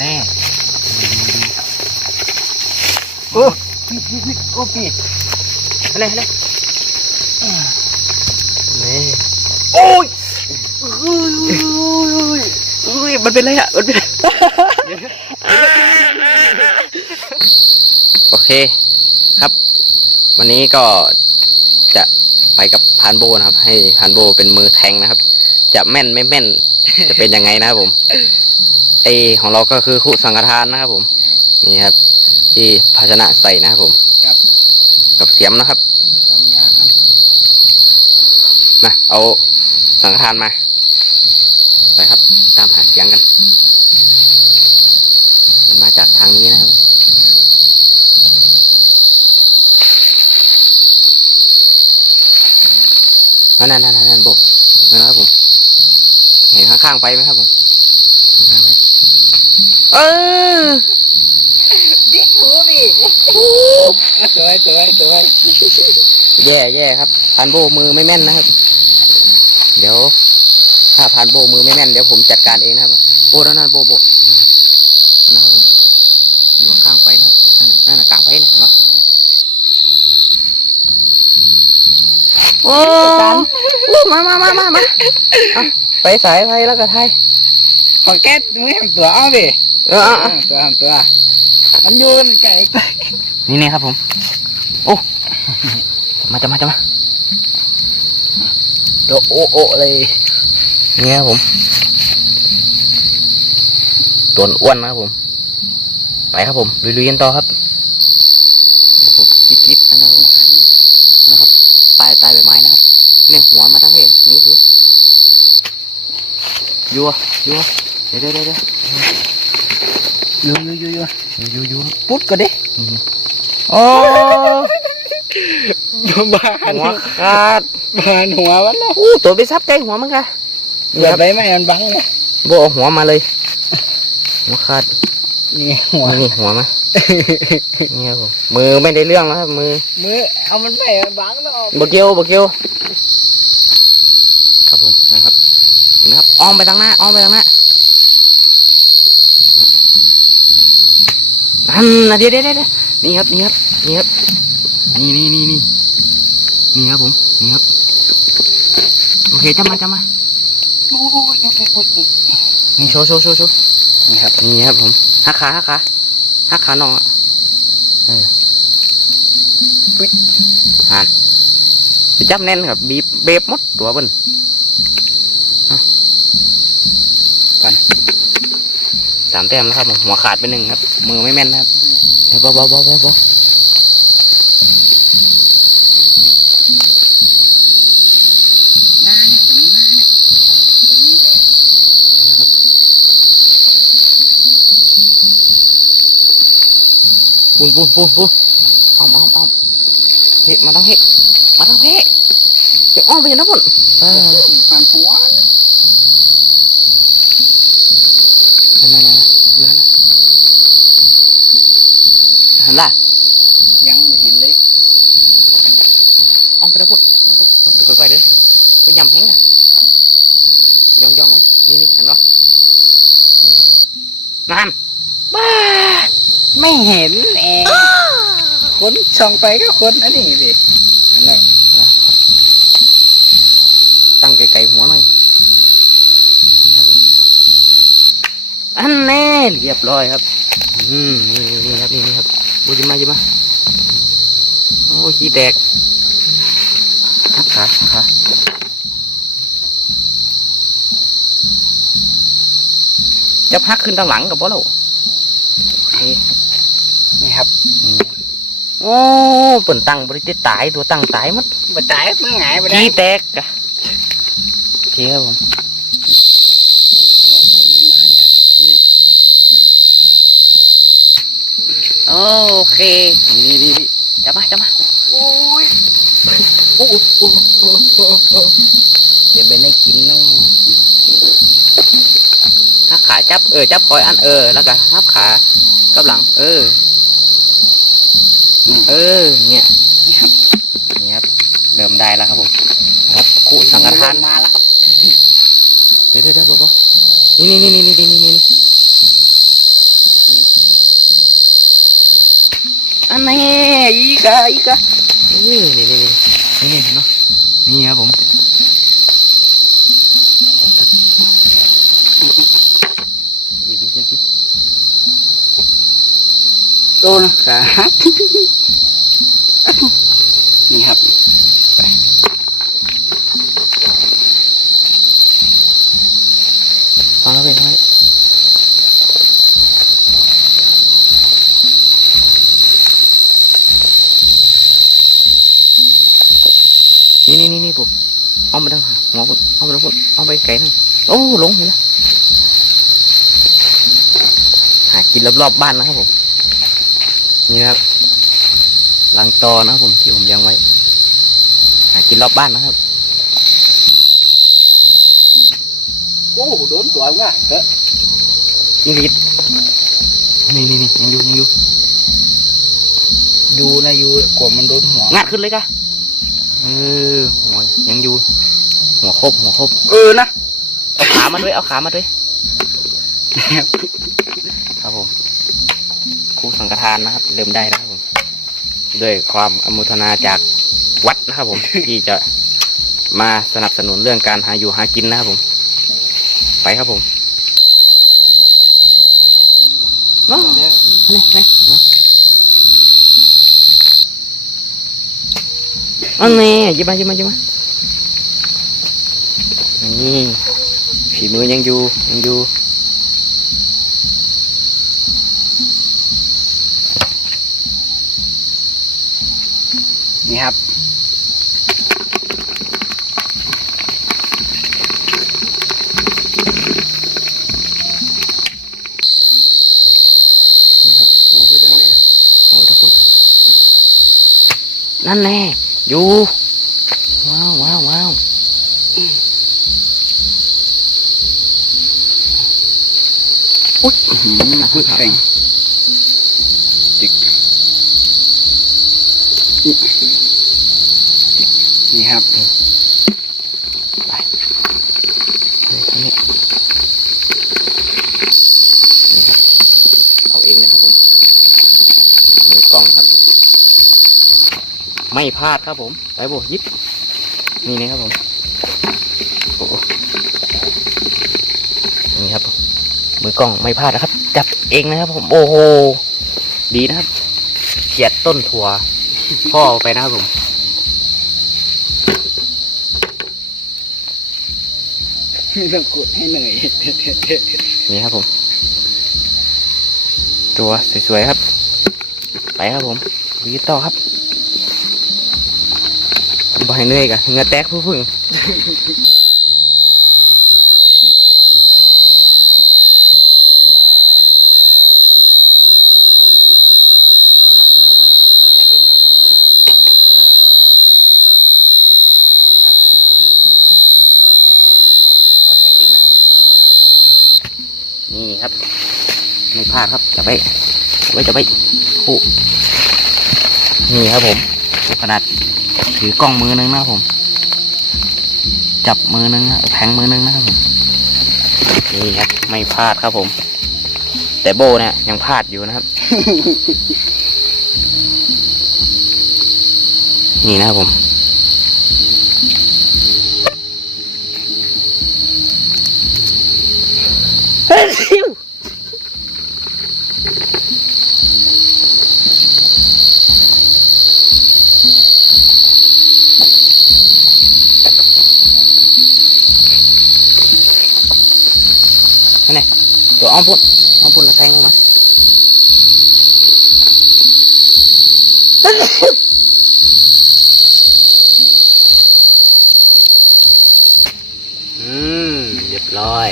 แน่โอ้โอ้ปีอะไรนี่โอ้ยมันเป็นอะไรอ่ะมันเป็นโอเคครับวันนี้ก็จะไปกับพานโบนะครับให้พานโบเป็นมือแทงนะครับจะแม่นไม่แม่นจะเป็นยังไงนะครับผมไอของเราก็คือคู่สังฆทานนะครับผมนี่ครับที่ภาชนะใส่นะครับผมกับเสียมนะครับสองอย่างครับมาเอาสังฆทานมาไปครับตามหาเสียงกันมันมาจากทางนี้นะครับนั่นโบนะครับผมเห็นข้างๆไปไหมครับผมข้างๆไปดิหูพี่สวยแย่ครับพานโบมือไม่แม่นนะครับเดี๋ยวถ้าพานโบมือไม่แม่นเดี๋ยวผมจัดการเองนะครับโบนั่นโบนะครับผมอยู่ข้างๆไปนะครับนั่นกลางไปนะเหรอโอ้มาไปสายไฟแล้วก็ไทยขอแก้มือทำตัวเอาพี่ตัวทำตัวมันอยู่กันไกลนี่ครับผมโอ้จะมาตัวโอเลยนี่ครับผมตัวอ้วนนะครับผมไปครับผมลุยกันต่อครับผมกิ๊บนะครับปลายใบไม้นะครับเนี่ยหัวมาทั้งเองหูยัวเดี๋ยวอยู่ปุ๊บก็ดิโอ้บ้านหัวขาดบ้านหัวมันแล้วตัวไปซับใจหัวมั้งค่ะแบบใบไม้มันบังเลยโบเอาหัวมาเลยหัวขาดนี่หัวมานี่ครับผมมือไม่ได้เรื่องแล้วครับมือเอามันไปมันบังแล้วบกเกียวครับผมนะครับอ้อมไปทางหน้านั่นเดี๋ยวนี่ครับนี่ครับผมนี่ครับโอเคจำมานี่โชว์นี่ครับผมหักขาน้องหันไปจับแน่นครับบีบเบบมดตัวบนปัน3 แต้มแล้วครับหัวขาดไป1ครับมือไม่แม่นนะครับเดี๋ยวเบาปูนอ้อมเฮ้มาทางเฮ้จะอ้อมไปยังนะปุ่นผ่านหัวนั่นอยู่นั่นหันล่ะยังไม่เห็นเลยอ้อมไปแล้วปุ่นไปเด้อไปยำแห้งกันย่องไว้นี่หันวะนั่นบ้าไม่เห็นเองคนช่องไปก็คนอันนี้ดิแล้วตั้งไกลหัวหน่อยอันแน่เรียบร้อยครับนี่ครับบูจิมาโอ้ขี้แตกขาจะพักขึ้นทางหลังกับบ่เราโอเคนี่ครับโอ้เปิ่นตั้งบริเตตายตัวตั้งตายมั้งบ่ตายมันหงายไปได้ขี้แตกอะโอเคครับผมโอเคนี่จับมาโอ้เดี๋ยวไปได้กินเนาะหักขาจับจับคอยอันแล้วก็หักขากับหลังเนี่ยนี่ครับเริ่มได้แล้วครับผมครับคู่สังฆทานมาแล้วครับเดี๋ยวเบาๆนี่ แน่อีกะนี่เห็นเนาะนี่ครับผมโดนขานี่ครับไป ฟังแล้วเป็นไงนี่ปุ๊บเอาไปทางหัวปุ๊บเอาไปทางปุ๊บเอาไปไกลนั่นโอ้ลงเห็นแล้วหากินรอบๆบ้านนะครับผมนี่นะครับรังตอนะครับผมที่ผมเลี้ยงไว้หากินรอบบ้านนะครับ โอ้โดนตัวง่ะเฮ้ย จิ้งหรีดนี่ยังอยู่อยู่นะอยู่กว่ามันโดนหัว งัดขึ้นเลยกะหัวยังอยู่หัวครบนะ เอาขามาด้วยครับผมครูสังฆทานนะครับเริ่มได้แล้วครับผมด้วยความอนุโมทนาจากวัดนะครับผม ที่จะมาสนับสนุนเรื่องการหาอยู่หากินนะครับผมไปครับผมน้องนี่อันนี้ยิบมานี่ฝีมือยังอยู่นี่ครับหัวไปจังเลย เอาทุกคนนั่นแน่อยู่ว้าวอุ้ยแข็งจิกนี่ครับไปนี่ครับเอาเองนะครับผมมือกล้องครับไม่พลาดครับผมไปโบยิบนี่นะครับผมโอ้นี่ครับมือกล้องไม่พลาดนะครับจับเองนะครับผมโอ้โหดีนะครับเฉียดต้นถั่วพ่อไปนะครับผม ไม่ต้องกดให้เหนื่อย นี่ครับผมตัวสวยๆครับไปครับผมลุยต่อครับบ่ให้เหนื่อยกันเหงื่อแตกพึ่งนี่ครับไม่พลาดครับจะไปคู่นี่ครับผมขนาดถือกล้องมือนึงนะครับผมจับมือนึงแทงมือนึงนะครับผมนี่ครับไม่พลาดครับผมแต่โบเนี่ยยังพลาดอยู่นะครับ นี่นะครับผมนี่ตัวอ้อมพุ่นแล้วแทงลงมาเรียบร้อย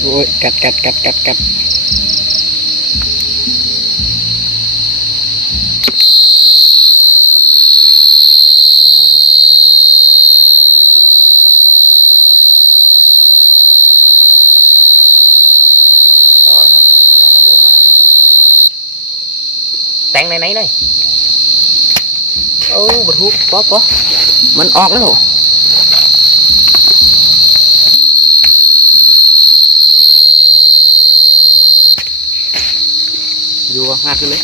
โอ้ยกัดรอแล้วครับรอน้องโบมานะแต่งไหนเลยโอ้บรรทุกป๊อมันออกแล้ว หักขึ้นเลย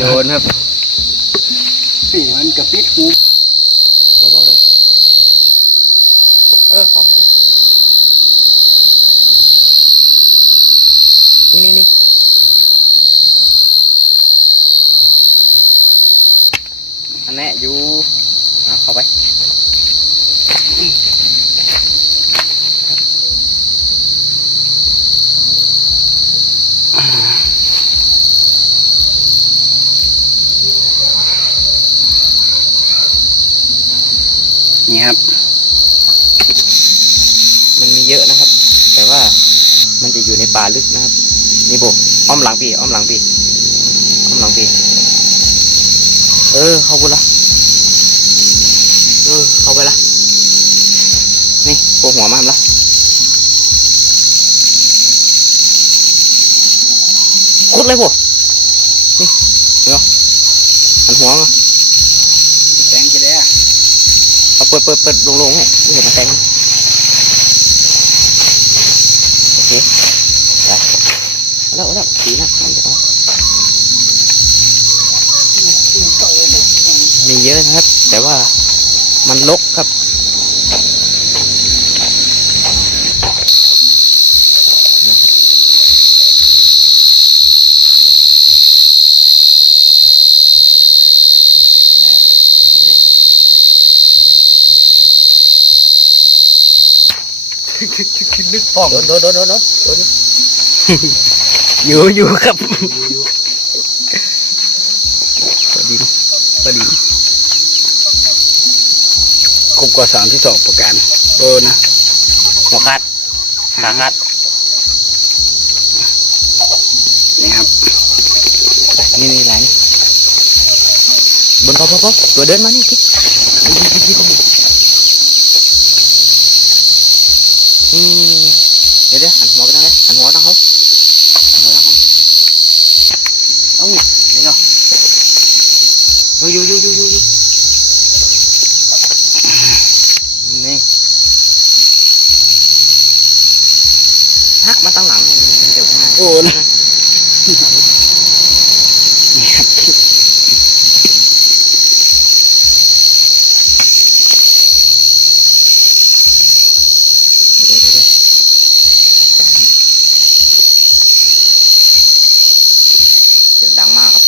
โดนครับ สีมันกระปิดหู เบาๆเลยเข้าไปเลยนี่อันนี้อยู่เข้าไปนี่ครับ มันมีเยอะนะครับ แต่ว่ามันจะอยู่ในป่าลึกนะครับนี่โบอ้อมหลังพี่เข้าไปละเข้าไปละนี่โผล่หัวมาละคุดเลยโบนี่เนาะหันหัวเนาะ แตงจะได้อะ เอาเปิดลงให้ไม่เห็นมันแตงโอเคแล้วสีนะมันจะออกมีเยอะนะครับ แต่ว่ามันรกครับลึกป้อง โดนอยู่ครับพอดี ครบกว่า32ประการโดนนะ หัวขาดขาขาด นี่ครับ นี่ไหลบนพอตัวเดินมานี่คิดนี่เดี๋ยวหันหัวไปทางไหนหันหัวทางเขาเอ้านี่เนาะอยู่นี่พักมาตั้งหลังเดี๋ยวง่าย โอ้นะนี่ครับ เดี๋ยวเสียงดังมากครับ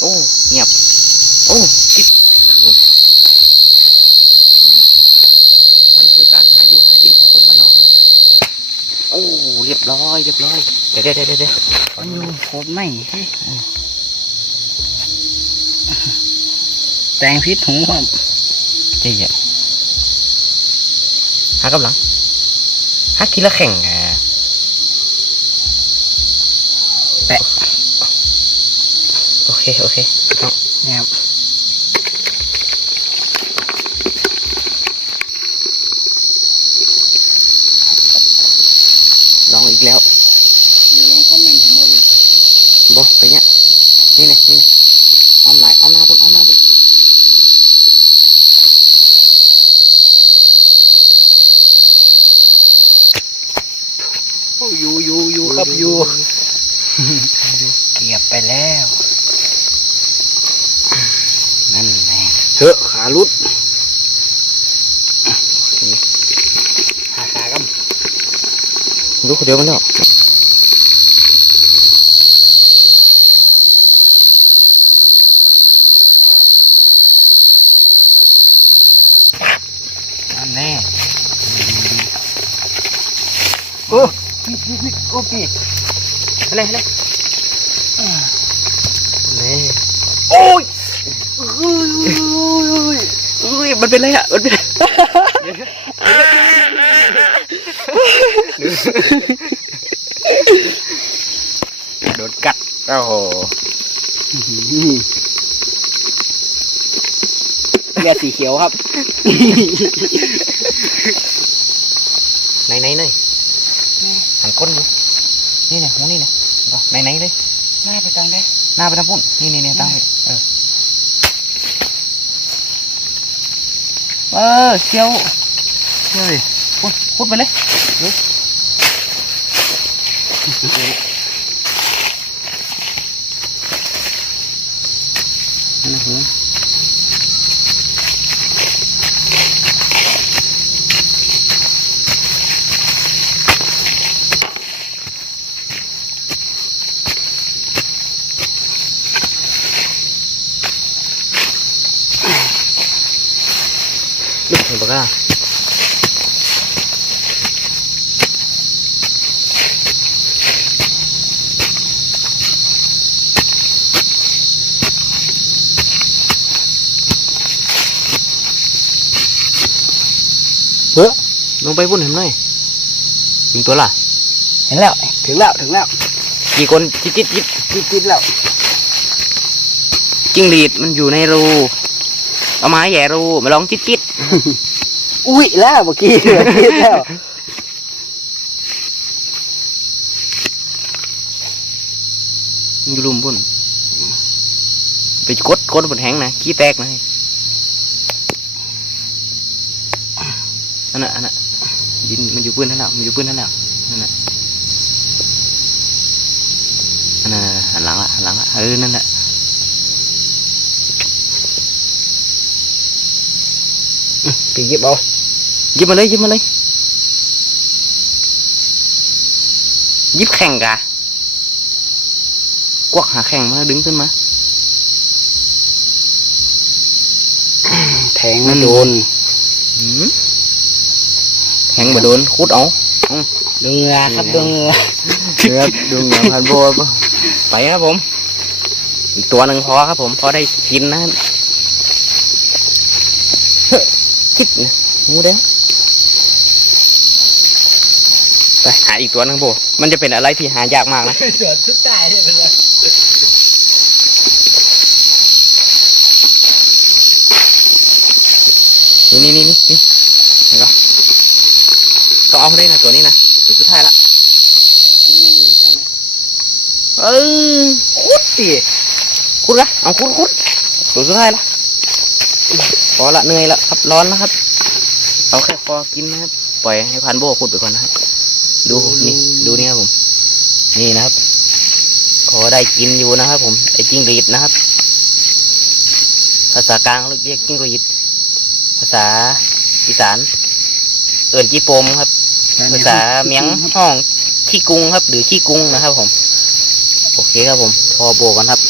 โอ้เงียบโอ้คิดครับผมมันคือการหาอยู่หากินของคนบ้านนอกนะโอ้เรียบร้อยเดี๋ยวมันอยู่โคตรไม่แตงพิษหูครับ เจ๊หากำลังหากินละแข่งแปะ โอเคนี่ครับ ลองอีกแล้ว อยู่ลองคอมเมนต์ผมมาดู บอไปเนี้ยนี่อ้อมหน้าบนอยู่ครับอยู่เกียบไปแล้วนั่นแน่เถอะขาลุดขากำ ดูคนเดียวมันแล้วนั่นแน่ โอ้โอ้พี่ อะไรนี่โอ้ยมันเป็นอะไรอ่ะมันเป็นโดนกัดโอ้โห เลือดสีเขียวครับ ไหนหันก้นดูนี่นะหูนี่นะไหนเลยหน้าไปทางไหน หน้าไปทางปุ่นนี่ตั้งไปเชียว เฮ้ย ขุดไปเลยนั่นนะหัวลึกเห็นปะก้าลงไปพุ่นเห็นไหมถึงตัวละ เห็นแล้วถึงแล้ว กี่คนจิตแล้ว จิ้งหรีดมันอยู่ในรูเอาไม้แหย่รูมาลองจิต อุ้ยแล้วเมื่อกี้แล้ว มันอยู่รุมพุ่นไปกดบนแหงนะขี้แตกนะอันน่ะดินมันอยู่พื้นนั่นแหละนั่นน่ะอันนั้นหันหลังละนั่นแหละ ปีหยิบเอา หยิบมาเลยหยิบแข่งกะกวักหาแข่งมาดึงขึ้นมา แทงโดน แข่งมาโดนคุดเอา ดูเหงือครับดูเหงือ ดูเหงือพันโบไปครับผม อีกตัวหนึ่งพอครับผมพอได้กินนะคิดนะงูเด้ไปหาอีกตัวหนึงโบมันจะเป็นอะไรที่หายากมากนะ สวนทุกตายเลยเป็นไร นี่เห็นปะต้องเอาให้ได้นะตัวนี้นะตัวสุดท้ายละคุดสิคุดละเอาคุดตัวสุดท้ายละพอละเหนื่อยละครับร้อนนะครับเอาแค่พอกินนะครับปล่อยให้พันโบขุดไปก่อนนะครับดูนี่ครับผมนี่นะครับขอได้กินอยู่นะครับผมไอ้จิ้งหรีดนะครับภาษากลางเรียกจิ้งหรีดภาษาอีสานเอิ่นจี้โปมครับภาษาเมียงห้องขี้กุ้งครับหรือขี้กุ้งนะครับผมโอเคครับผมพอโบกันครับ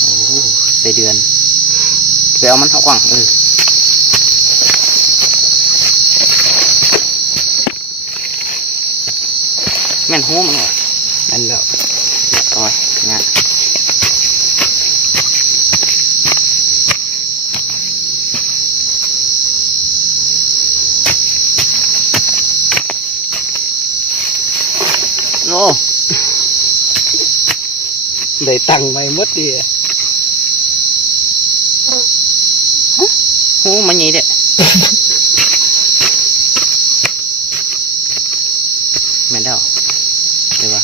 โอ้ใส่เดือนไปเอามันเข้ากว้างแม่นหูมันเหรอ นั่นแล้ว โอ้ยเนี่ยโอ้ ได้ตังค์ไม่หมดดิ หูมันยี่เด้แม่นเด้อเดี๋ยวว่า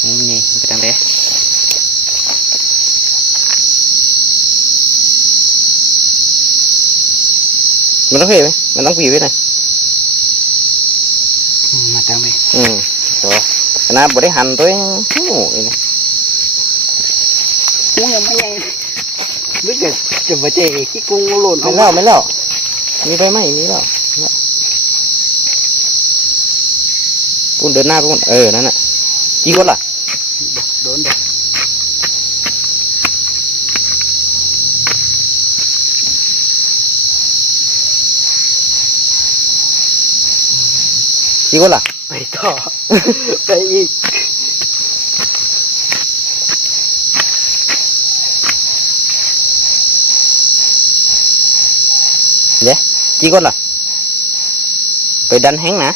หูมันยี่ไปทางเด้มันต้องเพ่ไหมมันต้องปีไว้หน่อย มาตังไหม ตัวขนาดบริหันตัวเองโอ้ยนะ กูยังไม่ไงนึกจะมาเจอขี้กุ้งหล่น ไม่เล่ามีไปไหมมีแล้วปุ่นเดินหน้าปุ่นนั่นน่ะกี่คนล่ะ โดนเด็ก กี่คนล่ะ ไปต่อ ไปอีก เดี๋ยวกี่คนล่ะไปดันแห้งนะ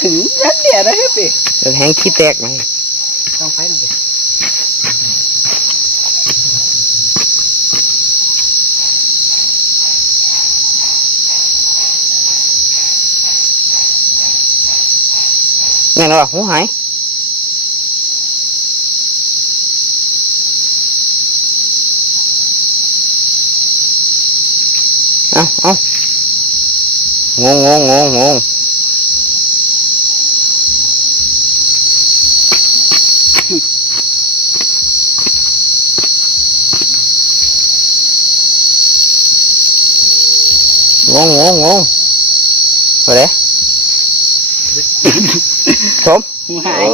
ถึงยันเนี่ยนะครับพี่ ดันแห้งขี้แตกไหม ต้องไปต้องไป ไงล่ะหูหาย เอางงไปเลยชม หาย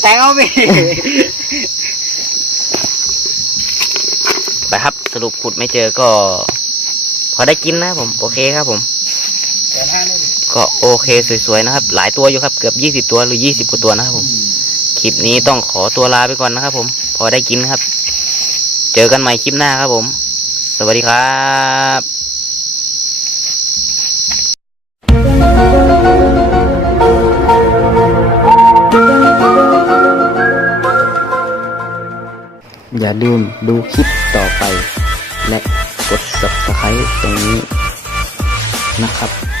แต่เอาไป ไปครับสรุปขุดไม่เจอก็ พอได้กินนะผมโอเคครับผม เดี๋ยวห้านี่ดิ ก็โอเคสวยๆนะครับ หลายตัวอยู่ครับเกือบ20ตัวหรือ20กว่าตัวนะครับผมคลิปนี้ต้องขอตัวลาไปก่อนนะครับผมพอได้กินครับ เจอกันใหม่คลิปหน้าครับผม สวัสดีครับอย่าลืมดูคลิปต่อไปและกด subscribe ตรงนี้นะครับ